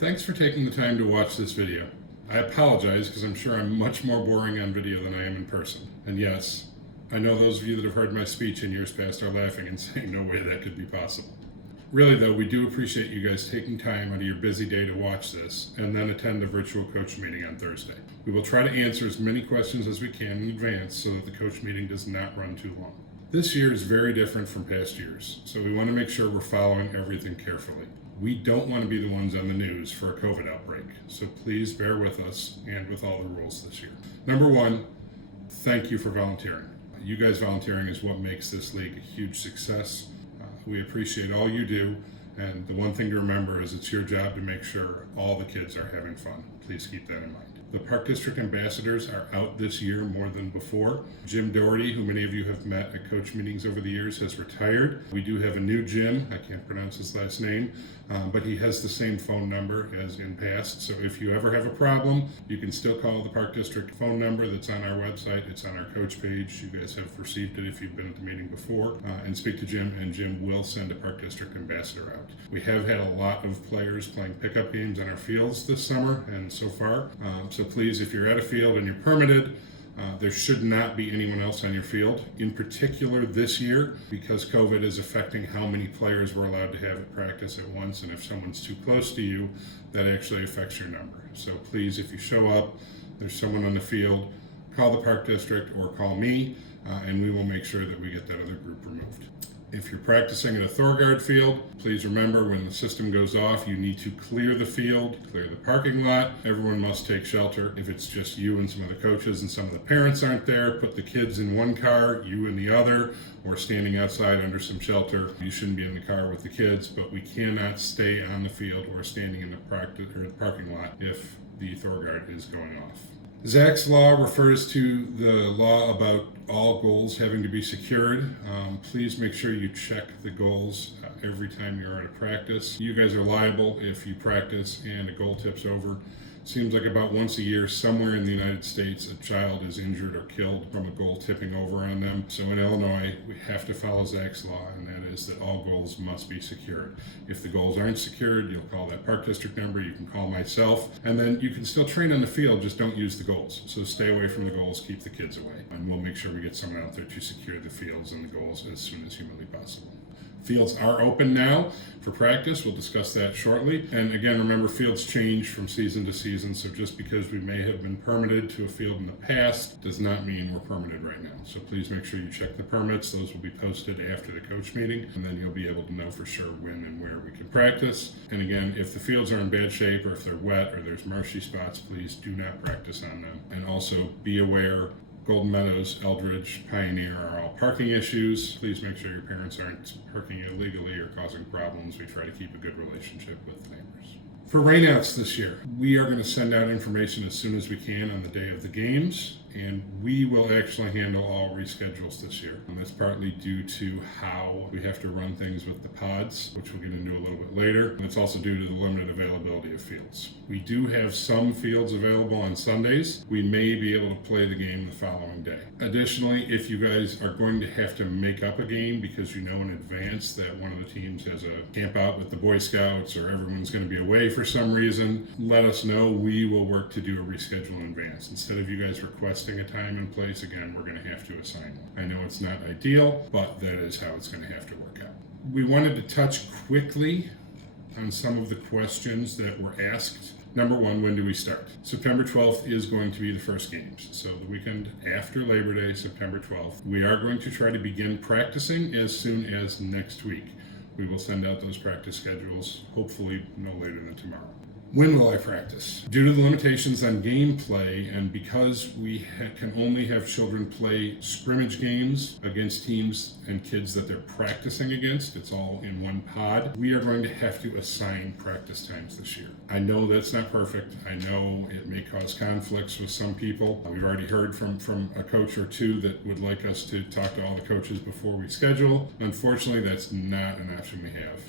Thanks for taking the time to watch this video. I apologize because I'm sure I'm much more boring on video than I am in person. And yes, I know those of you that have heard my speech in years past are laughing and saying no way that could be possible. Really though, we do appreciate you guys taking time out of your busy day to watch this and then attend the virtual coach meeting on Thursday. We will try to answer as many questions as we can in advance so that the coach meeting does not run too long. This year is very different from past years, so we want to make sure we're following everything carefully. We don't want to be the ones on the news for a COVID outbreak, so please bear with us and with all the rules this year. Number one, thank you for volunteering. You guys volunteering is what makes this league a huge success. We appreciate all you do, and the one thing to remember is it's your job to make sure all the kids are having fun. Please keep that in mind. The Park District ambassadors are out this year more than before. Jim Doherty, who many of you have met at coach meetings over the years, has retired. We do have a new Jim. I can't pronounce his last name, but he has the same phone number as in past. So if you ever have a problem, you can still call the Park District phone number that's on our website. It's on our coach page. You guys have received it if you've been at the meeting before, and speak to Jim, and Jim will send a Park District ambassador out. We have had a lot of players playing pickup games on our fields this summer and so far. So please, if you're at a field and you're permitted, there should not be anyone else on your field. In particular this year, because COVID is affecting how many players we're allowed to have at practice at once, and if someone's too close to you, that actually affects your number. So please, if you show up, there's someone on the field, call the Park District or call me, and we will make sure that we get that other group removed. If you're practicing at a Thorgard field, please remember when the system goes off, you need to clear the field, clear the parking lot. Everyone must take shelter. If it's just you and some of the coaches and some of the parents aren't there, put the kids in one car, you in the other, or standing outside under some shelter. You shouldn't be in the car with the kids, but we cannot stay on the field or standing in the parking lot if the Thorgard is going off. Zach's law refers to the law about all goals having to be secured. Please make sure you check the goals every time you're at a practice. You guys are liable if you practice and a goal tips over. Seems like about once a year, somewhere in the United States, a child is injured or killed from a goal tipping over on them. So in Illinois, we have to follow Zach's law, and that is that all goals must be secured. If the goals aren't secured, you'll call that Park District number, you can call myself, and then you can still train on the field, just don't use the goals. So stay away from the goals, keep the kids away, and we'll make sure we get someone out there to secure the fields and the goals as soon as humanly possible. Fields are open now for practice. We'll discuss that shortly. And again, remember, fields change from season to season, so just because we may have been permitted to a field in the past does not mean we're permitted right now. So please make sure you check the permits. Those will be posted after the coach meeting, and then you'll be able to know for sure when and where we can practice. And again, if the fields are in bad shape or if they're wet or there's marshy spots, please do not practice on them. And also be aware, Golden Meadows, Eldridge, Pioneer are all parking issues. Please make sure your parents aren't parking illegally or causing problems. We try to keep a good relationship with the neighbors. For rainouts this year, we are going to send out information as soon as we can on the day of the games, and we will actually handle all reschedules this year. And that's partly due to how we have to run things with the pods, which we'll get into a little bit later. And it's also due to the limited availability of fields. We do have some fields available on Sundays. We may be able to play the game the following day. Additionally, if you guys are going to have to make up a game because you know in advance that one of the teams has a camp out with the Boy Scouts or everyone's going to be away for some reason, let us know. We will work to do a reschedule in advance. Instead of you guys requesting a time and place, again, we're going to have to assign one. I know it's not ideal, but that is how it's going to have to work out. We wanted to touch quickly on some of the questions that were asked. Number one, when do we start? September 12th is going to be the first games. So the weekend after Labor Day, September 12th, we are going to try to begin practicing as soon as next week. We will send out those practice schedules, hopefully no later than tomorrow. When will I practice? Due to the limitations on gameplay, and because we can only have children play scrimmage games against teams and kids that they're practicing against, it's all in one pod, we are going to have to assign practice times this year. I know that's not perfect. I know it may cause conflicts with some people. We've already heard from a coach or two that would like us to talk to all the coaches before we schedule. Unfortunately, that's not an option we have.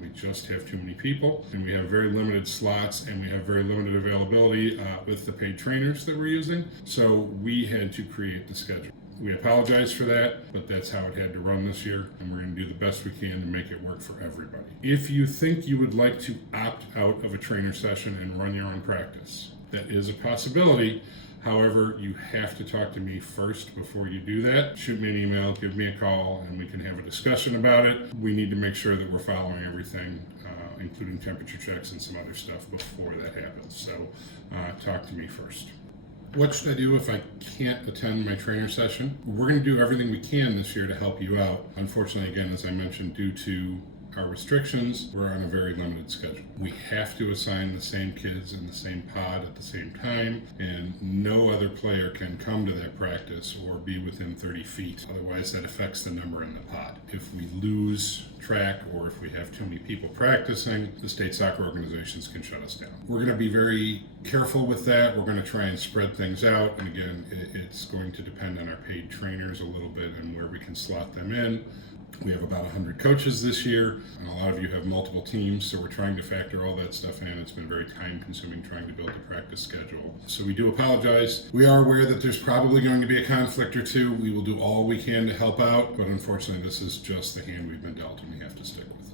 We just have too many people, and we have very limited slots, and we have very limited availability with the paid trainers that we're using. So we had to create the schedule. We apologize for that, but that's how it had to run this year, and we're going to do the best we can to make it work for everybody. If you think you would like to opt out of a trainer session and run your own practice, that is a possibility. However, you have to talk to me first before you do that. Shoot me an email, give me a call, and we can have a discussion about it. We need to make sure that we're following everything, including temperature checks and some other stuff before that happens. So talk to me first. What should I do if I can't attend my trainer session? We're going to do everything we can this year to help you out. Unfortunately, again, as I mentioned, due to our restrictions, we're on a very limited schedule. We have to assign the same kids in the same pod at the same time, and no other player can come to that practice or be within 30 feet. Otherwise, that affects the number in the pod. If we lose track or if we have too many people practicing, the state soccer organizations can shut us down. We're going to be very careful with that. We're going to try and spread things out. And again, it's going to depend on our paid trainers a little bit and where we can slot them in. We have about 100 coaches this year, and a lot of you have multiple teams, so we're trying to factor all that stuff in. It's been very time-consuming trying to build a practice schedule. So we do apologize. We are aware that there's probably going to be a conflict or two. We will do all we can to help out, but unfortunately this is just the hand we've been dealt and we have to stick with.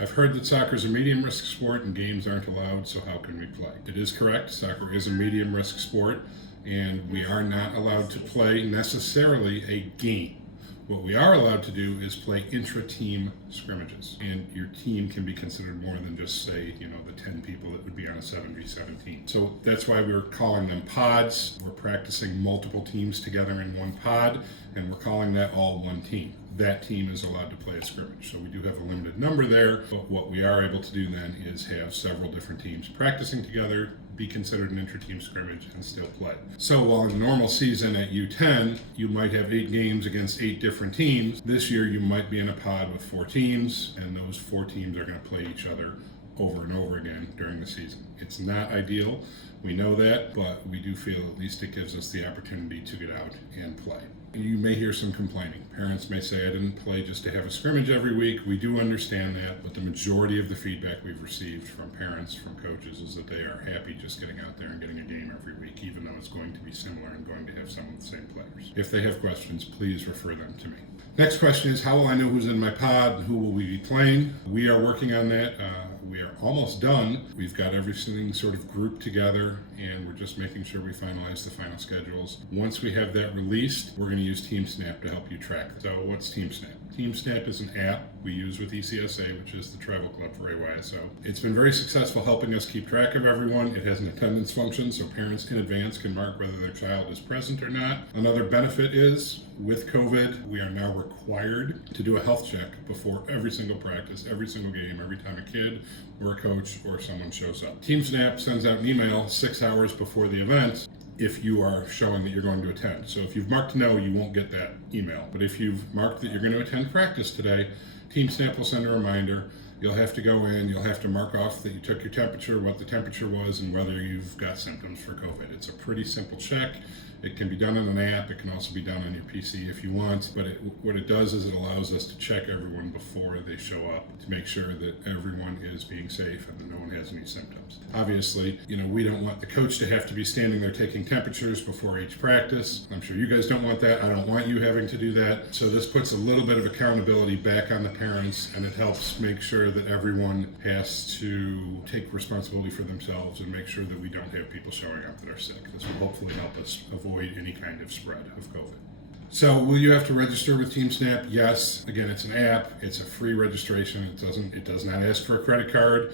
I've heard that soccer is a medium risk sport and games aren't allowed, so how can we play? It is correct. Soccer is a medium risk sport, and we are not allowed to play necessarily a game. What we are allowed to do is play intra-team scrimmages, and your team can be considered more than just, say, the 10 people that would be on a 7v7 team. So that's why we're calling them pods. We're practicing multiple teams together in one pod, and we're calling that all one team. That team is allowed to play a scrimmage. So we do have a limited number there, but what we are able to do then is have several different teams practicing together, be considered an intra-team scrimmage, and still play. So while in a normal season at U10, you might have 8 games against 8 different teams, this year you might be in a pod with 4 teams, and those 4 teams are going to play each other over and over again during the season. It's not ideal, we know that, but we do feel at least it gives us the opportunity to get out and play. You may hear some complaining. Parents may say, I didn't play just to have a scrimmage every week. We do understand that, but the majority of the feedback we've received from parents, from coaches, is that they are happy just getting out there and getting a game every week, even though it's going to be similar and going to have some of the same players. If they have questions, please refer them to me. Next question is, how will I know who's in my pod and who will we be playing? We are working on that. We are almost done. We've got everything sort of grouped together, and we're just making sure we finalize the final schedules. Once we have that released, we're going to use TeamSnap to help you track. So what's TeamSnap? TeamSnap is an app we use with ECSA, which is the travel club for AYSO. It's been very successful helping us keep track of everyone. It has an attendance function, so parents in advance can mark whether their child is present or not. Another benefit is, with COVID, we are now required to do a health check before every single practice, every single game, every time a kid or a coach or someone shows up. TeamSnap sends out an email 6 hours before the event if you are showing that you're going to attend. So if you've marked no, you won't get that email. But if you've marked that you're going to attend practice today, TeamSnap will send a reminder. You'll have to go in, you'll have to mark off that you took your temperature, what the temperature was, and whether you've got symptoms for COVID. It's a pretty simple check. It can be done on an app. It can also be done on your PC if you want. But what it does is it allows us to check everyone before they show up to make sure that everyone is being safe and that no one has any symptoms. Obviously, we don't want the coach to have to be standing there taking temperatures before each practice. I'm sure you guys don't want that. I don't want you having to do that. So this puts a little bit of accountability back on the parents, and it helps make sure that everyone has to take responsibility for themselves and make sure that we don't have people showing up that are sick. This will hopefully help us avoid any kind of spread of COVID. So will you have to register with TeamSnap? Yes. Again, it's an app. It's a free registration. It does not ask for a credit card.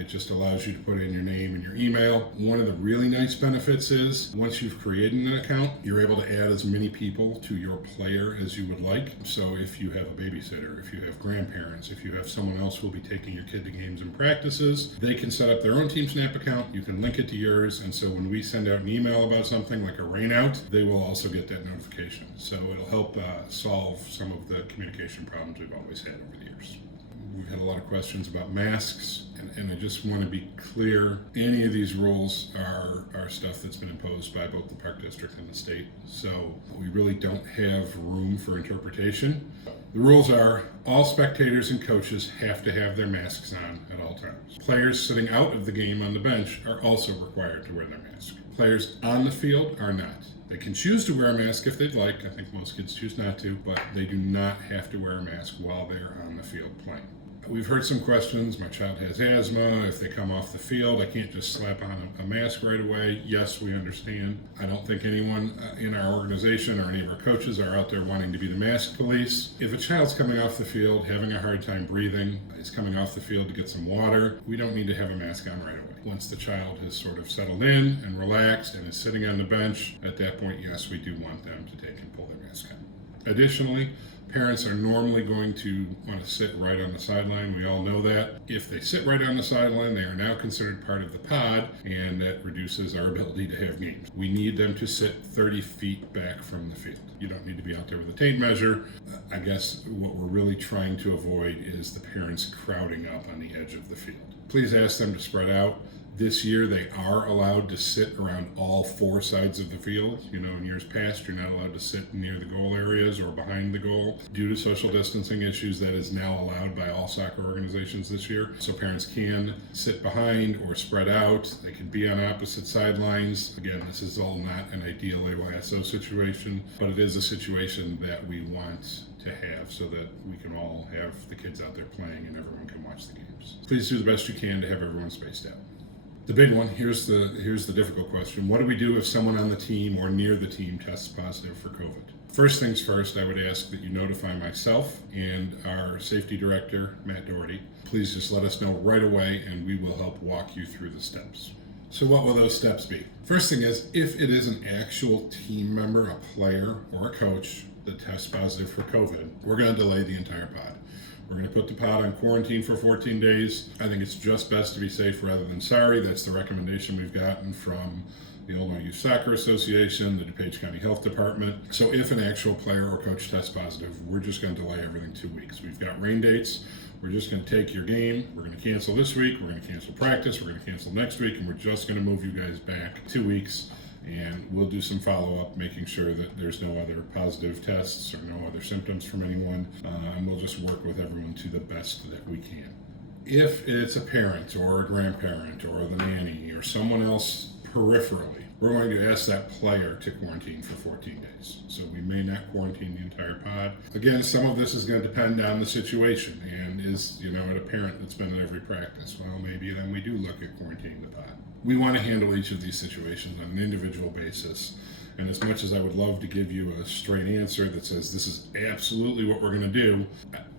It just allows you to put in your name and your email. One of the really nice benefits is once you've created an account, you're able to add as many people to your player as you would like. So if you have a babysitter, if you have grandparents, if you have someone else who will be taking your kid to games and practices, they can set up their own TeamSnap account. You can link it to yours. And so when we send out an email about something like a rainout, they will also get that notification. So it'll help solve some of the communication problems we've always had over the years. We've had a lot of questions about masks, and I just want to be clear, any of these rules are stuff that's been imposed by both the Park District and the state, so we really don't have room for interpretation. The rules are all spectators and coaches have to have their masks on at all times. Players sitting out of the game on the bench are also required to wear their mask. Players on the field are not. They can choose to wear a mask if they'd like. I think most kids choose not to, but they do not have to wear a mask while they're on the field playing. We've heard some questions. My child has asthma. If they come off the field, I can't just slap on a mask right away. Yes, we understand. I don't think anyone in our organization or any of our coaches are out there wanting to be the mask police. If a child's coming off the field, having a hard time breathing, is coming off the field to get some water, we don't need to have a mask on right away. Once the child has sort of settled in and relaxed and is sitting on the bench, at that point, yes, we do want them to take and pull their mask on. Additionally, parents are normally going to want to sit right on the sideline. We all know that. If they sit right on the sideline, they are now considered part of the pod, and that reduces our ability to have games. We need them to sit 30 feet back from the field. You don't need to be out there with a tape measure. I guess what we're really trying to avoid is the parents crowding up on the edge of the field. Please ask them to spread out. This year, they are allowed to sit around all four sides of the field. You know, in years past, you're not allowed to sit near the goal areas or behind the goal. Due to social distancing issues, that is now allowed by all soccer organizations this year. So parents can sit behind or spread out. They can be on opposite sidelines. Again, this is all not an ideal AYSO situation, but it is a situation that we want to have so that we can all have the kids out there playing and everyone can watch the games. Please do the best you can to have everyone spaced out. The big one, here's the difficult question. What do we do if someone on the team or near the team tests positive for COVID? First things first, I would ask that you notify myself and our safety director, Matt Doherty. Please just let us know right away and we will help walk you through the steps. So what will those steps be? First thing is, if it is an actual team member, a player, or a coach that tests positive for COVID, we're going to delay the entire pod. We're going to put the pod on quarantine for 14 days. I think it's just best to be safe rather than sorry. That's the recommendation we've gotten from the Illinois Youth Soccer Association, the DuPage County Health Department. So if an actual player or coach tests positive, we're just going to delay everything 2 weeks. We've got rain dates. We're just going to take your game. We're going to cancel this week. We're going to cancel practice. We're going to cancel next week. And we're just going to move you guys back 2 weeks. And we'll do some follow-up, making sure that there's no other positive tests or no other symptoms from anyone, and we'll just work with everyone to the best that we can. If it's a parent or a grandparent or the nanny or someone else peripherally, we're going to ask that player to quarantine for 14 days. So we may not quarantine the entire pod. Again, some of this is going to depend on the situation, and is, at a parent that's been at every practice, well, maybe then we do look at quarantining the pod. We want to handle each of these situations on an individual basis. And as much as I would love to give you a straight answer that says this is absolutely what we're going to do,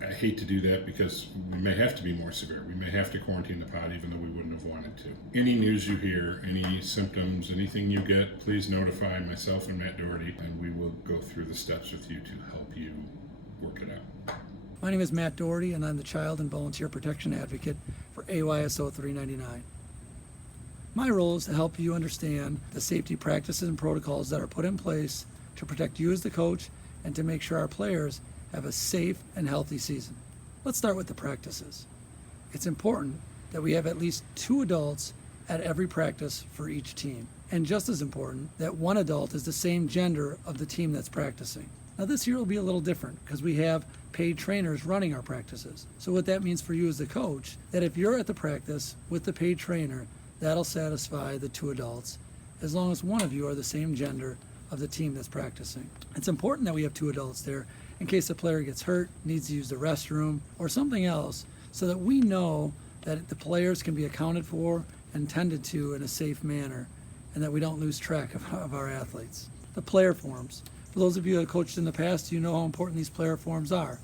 I hate to do that because we may have to be more severe. We may have to quarantine the pod even though we wouldn't have wanted to. Any news you hear, any symptoms, anything you get, please notify myself and Matt Doherty, and we will go through the steps with you to help you work it out. My name is Matt Doherty, and I'm the Child and Volunteer Protection Advocate for AYSO 399. My role is to help you understand the safety practices and protocols that are put in place to protect you as the coach and to make sure our players have a safe and healthy season. Let's start with the practices. It's important that we have at least 2 adults at every practice for each team. And just as important, that 1 adult is the same gender of the team that's practicing. Now this year will be a little different because we have paid trainers running our practices. So what that means for you as the coach, that if you're at the practice with the paid trainer, that'll satisfy the 2 adults as long as one of you are the same gender of the team that's practicing. It's important that we have 2 adults there in case the player gets hurt, needs to use the restroom, or something else, so that we know that the players can be accounted for and tended to in a safe manner, and that we don't lose track of our athletes. The player forms. For those of you who have coached in the past, you know how important these player forms are.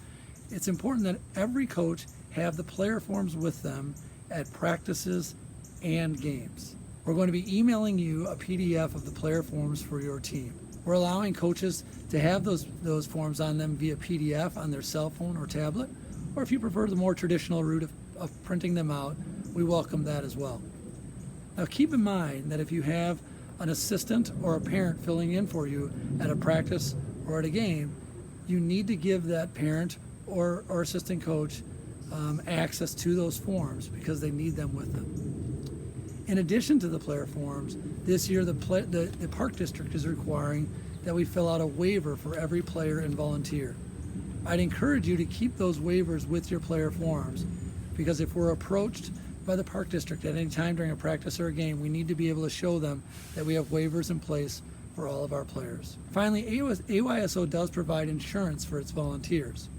It's important that every coach have the player forms with them at practices and games. We're going to be emailing you a PDF of the player forms for your team. We're allowing coaches to have those forms on them via PDF on their cell phone or tablet, or if you prefer the more traditional route of printing them out, we welcome that as well. Now keep in mind that if you have an assistant or a parent filling in for you at a practice or at a game, you need to give that parent or assistant coach access to those forms because they need them with them. In addition to the player forms, this year the Park District is requiring that we fill out a waiver for every player and volunteer. I'd encourage you to keep those waivers with your player forms because if we're approached by the park district at any time during a practice or a game, we need to be able to show them that we have waivers in place for all of our players. Finally, AYSO does provide insurance for its volunteers.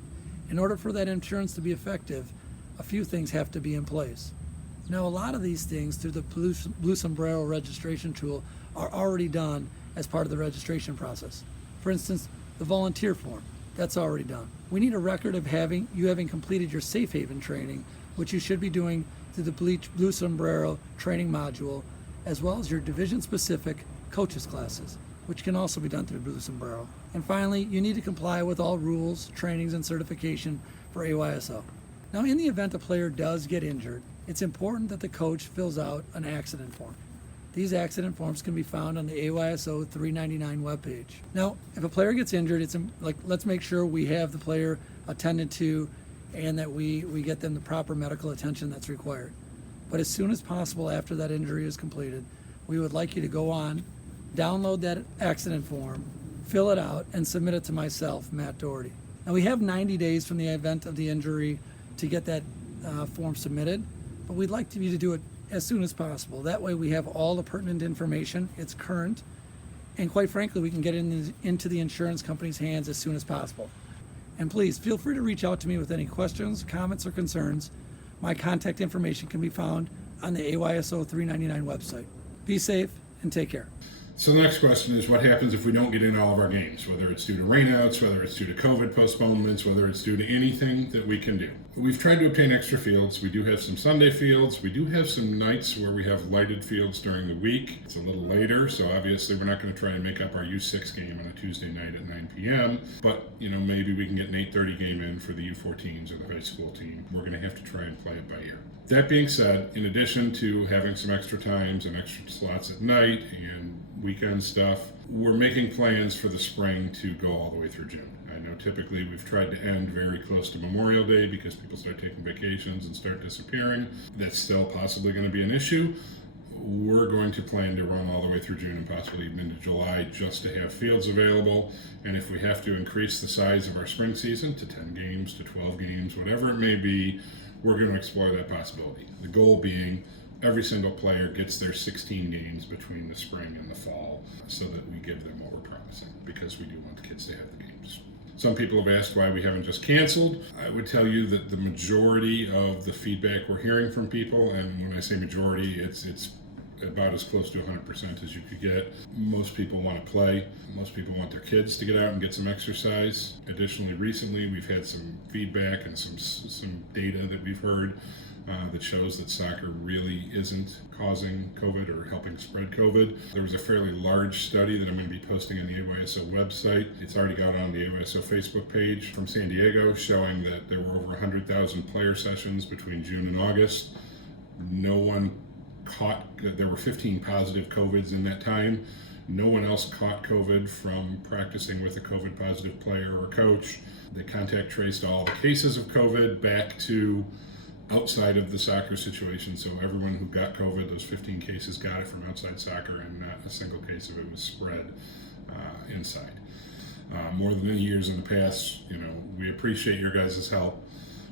In order for that insurance to be effective, a few things have to be in place. Now, a lot of these things through the Blue Sombrero registration tool are already done as part of the registration process. For instance, the volunteer form, that's already done. We need a record of having completed your Safe Haven training, which you should be doing through the Blue Sombrero training module, as well as your division-specific coaches classes, which can also be done through Blue Sombrero. And finally, you need to comply with all rules, trainings, and certification for AYSO. Now, in the event a player does get injured, it's important that the coach fills out an accident form. These accident forms can be found on the AYSO 399 webpage. Now, if a player gets injured, let's make sure we have the player attended to and that we get them the proper medical attention that's required. But as soon as possible after that injury is completed, we would like you to go on, download that accident form, fill it out, and submit it to myself, Matt Doherty. Now, we have 90 days from the event of the injury to get that form submitted, but we'd like you to do it as soon as possible. That way we have all the pertinent information, it's current, and quite frankly, we can get it into the insurance company's hands as soon as possible. And please feel free to reach out to me with any questions, comments, or concerns. My contact information can be found on the AYSO 399 website. Be safe and take care. So the next question is, what happens if we don't get in all of our games, whether it's due to rainouts, whether it's due to COVID postponements, whether it's due to anything that we can do? We've tried to obtain extra fields. We do have some Sunday fields. We do have some nights where we have lighted fields during the week. It's a little later, so obviously we're not going to try and make up our U6 game on a Tuesday night at 9 p.m., but maybe we can get an 8:30 game in for the U14s or the high school team. We're going to have to try and play it by ear. That being said, in addition to having some extra times and extra slots at night and weekend stuff, we're making plans for the spring to go all the way through June. I know typically we've tried to end very close to Memorial Day because people start taking vacations and start disappearing. That's still possibly going to be an issue. We're going to plan to run all the way through June and possibly even into July just to have fields available. And if we have to increase the size of our spring season to 10 games, to 12 games, whatever it may be, we're going to explore that possibility. The goal being every single player gets their 16 games between the spring and the fall so that we give them what we're promising, because we do want the kids to have the games. Some people have asked why we haven't just canceled. I would tell you that the majority of the feedback we're hearing from people, and when I say majority, it's about as close to 100% as you could get. Most people want to play. Most people want their kids to get out and get some exercise. Additionally, recently we've had some feedback and some data that we've heard that shows that soccer really isn't causing COVID or helping spread COVID. There was a fairly large study that I'm going to be posting on the AYSO website. It's already got on the AYSO Facebook page from San Diego, showing that there were over 100,000 player sessions between June and August. No one there were 15 positive COVIDs in that time. No one else caught COVID from practicing with a COVID positive player or coach. They contact traced all the cases of COVID back to outside of the soccer situation. So everyone who got COVID, those 15 cases got it from outside soccer, and not a single case of it was spread inside. More than any years in the past, we appreciate your guys' help.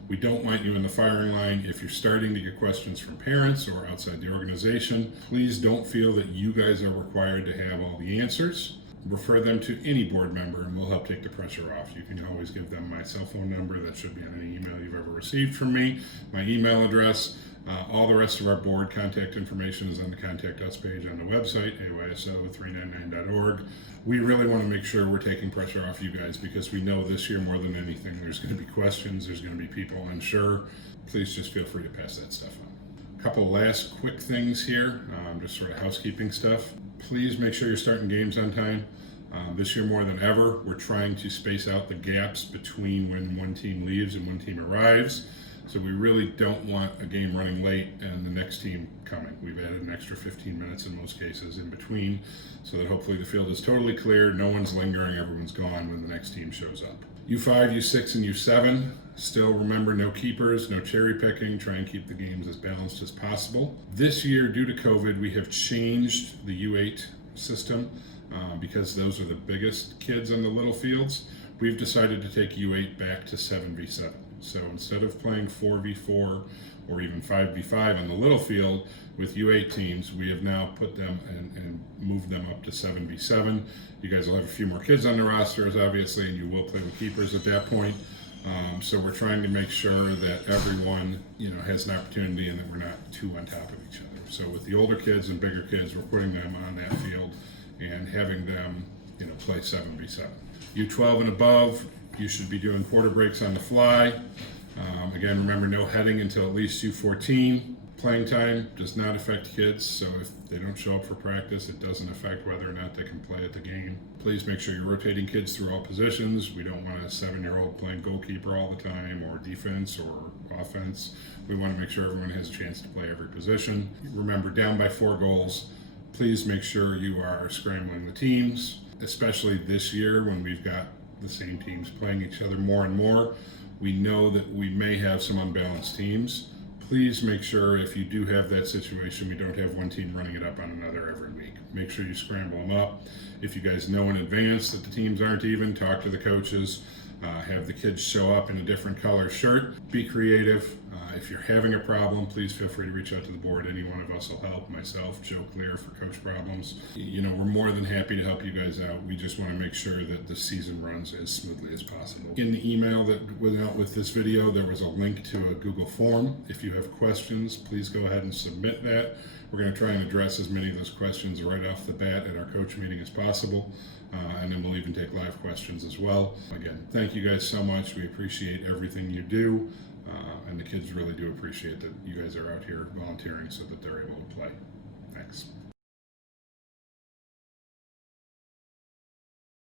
We don't want you in the firing line. If you're starting to get questions from parents or outside the organization, please don't feel that you guys are required to have all the answers. Refer them to any board member and we'll help take the pressure off. You can always give them my cell phone number. That should be on any email you've ever received from me. My email address. All the rest of our board contact information is on the Contact Us page on the website, ayso399.org. We really want to make sure we're taking pressure off you guys, because we know this year more than anything there's going to be questions, there's going to be people unsure. Please just feel free to pass that stuff on. A couple last quick things here, just sort of housekeeping stuff. Please make sure you're starting games on time. This year more than ever, we're trying to space out the gaps between when one team leaves and one team arrives. So we really don't want a game running late and the next team coming. We've added an extra 15 minutes in most cases in between, so that hopefully the field is totally clear, no one's lingering, everyone's gone when the next team shows up. U5, U6, and U7, still remember no keepers, no cherry picking, try and keep the games as balanced as possible. This year, due to COVID, we have changed the U8 system because those are the biggest kids on the little fields. We've decided to take U8 back to 7v7. So instead of playing 4v4 or even 5v5 on the little field with U8 teams, we have now put them and moved them up to 7v7. You guys will have a few more kids on the rosters, obviously, and you will play with keepers at that point. So we're trying to make sure that everyone, has an opportunity and that we're not too on top of each other. So with the older kids and bigger kids, we're putting them on that field and having them, play 7v7. U12 and above, you should be doing quarter breaks on the fly. Again, remember, no heading until at least U14. Playing time does not affect kids, so if they don't show up for practice, it doesn't affect whether or not they can play at the game. Please make sure you're rotating kids through all positions. We don't want a 7-year-old playing goalkeeper all the time, or defense or offense. We want to make sure everyone has a chance to play every position. Remember, down by 4 goals, please make sure you are scrambling the teams, especially this year when we've got the same teams playing each other more and more. We know that we may have some unbalanced teams. Please make sure if you do have that situation, we don't have one team running it up on another every week. Make sure you scramble them up. If you guys know in advance that the teams aren't even, talk to the coaches. Have the kids show up in a different color shirt. Be creative. If you're having a problem, please feel free to reach out to the board. Any one of us will help. Myself, Joe Clear for coach problems. We're more than happy to help you guys out. We just want to make sure that the season runs as smoothly as possible. In the email that went out with this video, there was a link to a Google form. If you have questions, please go ahead and submit that. We're going to try and address as many of those questions right off the bat at our coach meeting as possible. And then we'll even take live questions as well. Again, thank you guys so much. We appreciate everything you do. And the kids really do appreciate that you guys are out here volunteering so that they're able to play. Thanks.